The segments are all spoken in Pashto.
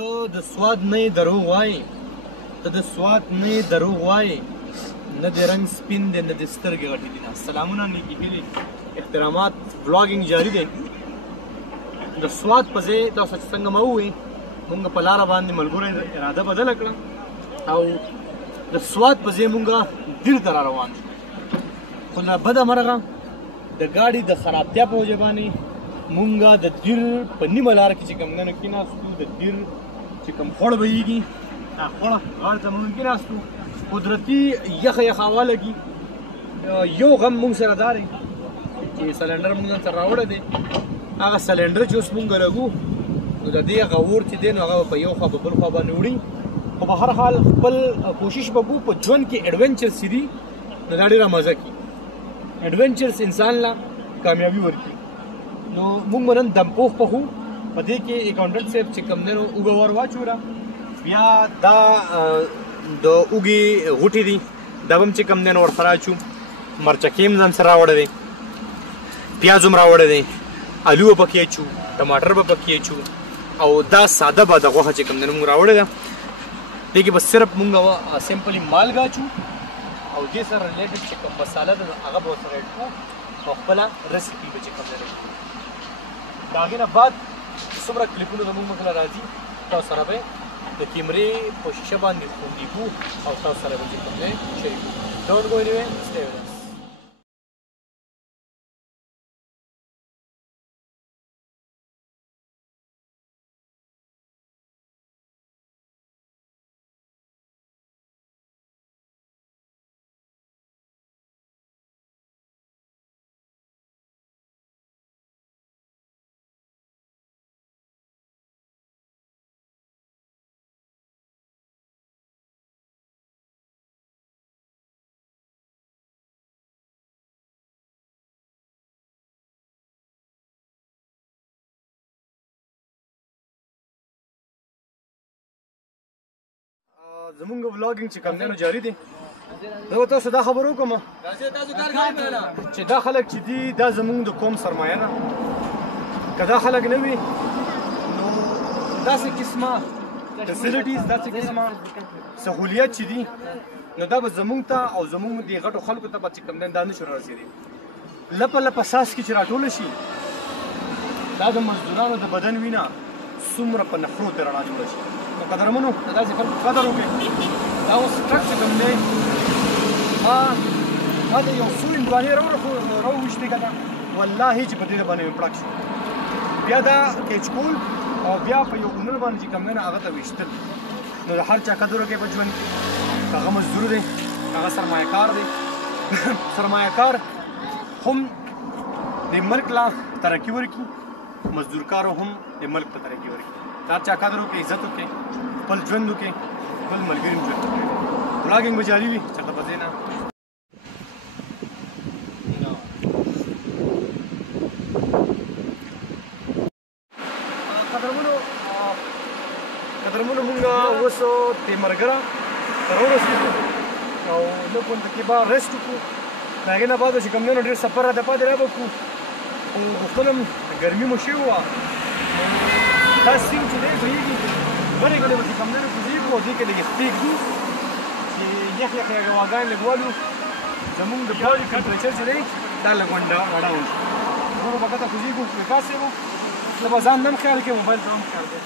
तो د سواد نه دروغ وای ته د سواد نه دروغ وای نه د رنگ سپین دی نه د سترګې غټې دي نه. سلامونه نیکي هیلې احترامات بلاګینګ جاری دی. د سواد په ځای تاسو چې څنګه ما ووایي مونږ په لاره باندې ملګرو اراده بدله کړه او د سواد په ځای مونږ دیر ته را روان شو. خو نه بده مرغه د ګاډي د خرابتیا په وجه باندې مونږ د دیر په نیمه لاره کې چې کوم نه کېناستو د دیر چې کوم خوړ بهیږي هغه خوړ غاړې ته مونږ کېناستو. قدرتي یخه یخه هوا لګي. یو غم مونږ سره دا دی چې سلنډر مونږ سره راوړی دی. هغه سلنډر چې اوس مونږ لګو نو د دې هغه اور چې دی نو هغه په یو خوا په بل خوا باندې وړي. خو په هر حال خپل کوشش به کوو په ژوند کې ایډونچرز چې دي نو دا ډېره مزه کوي. ایډونچرز انسان له کامیابي ورکوي. نو مونږ نن دمپوخ پخو په دې کې اکاونټنټ صاحب چې کوم دی نو اوږه ور واچوله. بیا دا د اوږې غوټې دي دا به هم چې کوم دی نو ورسره اچو. مرچکې هم ځان سره راوړی دی. پیاز هم راوړی دی. الو به پکې اچو. ټماټر به پکې اچو. او دا ساده باده غوښه چې کوم دی نو مونږ راوړې ده. دې کې بس صرف مونږ سمپلي مالګه اچو او دې سره ریلیټډ چې کوم مساله ده هغه به ورسره اډ کړو او خپله ریسپي به چې کوم دی د هغې نه بعد چې څومره کلیپونه زموږ مخې ته راځي تاسو سره به د کیمرې په شیشه باندې خوندي کړو او تاسو سره به چې کوم دی شریک کړو. ډونټ گو انیویر سټے وذ اس. زمونږ ولاګینګ چې کوم دی نو جاري دی. زه به تاسو دا خبر وکړم چې دا خلک چې دي دا زمونږ د قوم سرمایه ده. که دا خلک نه وي نو داسې قسمه فیسیلیټیز داسې قسمه سهولیت چې دي نو دا به زمونږ ته او زمونږ د غټو خلکو ته به چې کوم دی دا نشو رارسېدی. لپه لپه ساس کې چې راټوله شي دا د مزدورانو د بدن وینه څومره په نفرو ترې رڼا جوړه شي. نو قدرمنو د داسې خلکو قدر وکړئ. دا اوس ټرک چې کوم دی ما د یو څو هندوانې راوویشتې که نه والله چې په دې باندې مې پړک شو. بیا دا کیچکول او بیا په یو اونر باندې چې کوم دی نو هغه ته ویشتل. نو د هر چا قدر وکړئ په ژوند کې. هغه مزدور دی هغه سرمایه کار دی. سرمایه کار هم د ملک لا ترقي ورکړي مزدور کارو هم د ملک ته ترقي ورکړي. د هر چا قدر وکړئ عزت وکړئ خپل ژوند وکړئ خپل ملګري هم ژوند وکړئ. بلاګینګ به جاري وي چېرته به ځئ نه. قدرمنو مونږ اوس تیمرګره ته راورسېدو او لږ غونډه کې به ریسټ وکړو. د هغې نه بعد چې کوم دی نو ډېر سفر راته پاتې را به کړو خو غوښتل هم ګرمي مو شوې وه. دا سیند چې دی بهېږي غړې غړې به چې کوم دی نو کوزېږو او دې کې لږ یخ پرېږدو چې یخ یخ هواګانې لږ والو. زمونږ د باډي ټمپریچر چې دی دا لږ راډاون شو. موږ به ښکته کوزېږو پاسېږو. زه به ځان نه هم خیال کړې موبایل ته هم خیال کړې.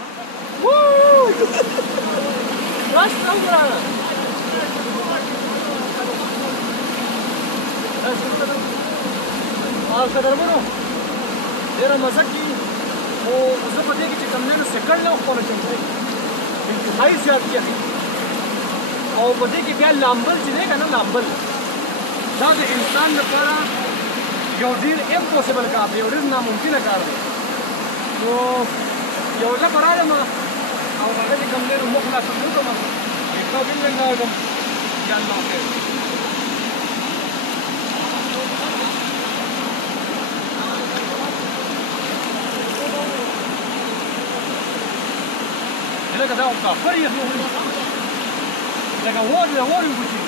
قدرمنو ډېره مزه کوي او زه په دې کې چې کوم نه سکند نه خپل چمړي انتهایی زیاتې او په دې کې بیا لامبل چې دی کنه لامبل دا د انسان لپاره یو ډیر امپوسیبل کار دی یو ډیر ناممکنه کار دی نو یو ځکه راغلم او هغه چې کوم دی نو مخ خلاص نه کوم نو بل نه راغلم یا الله خیر لکه دا کافر یې لکه وړي وړي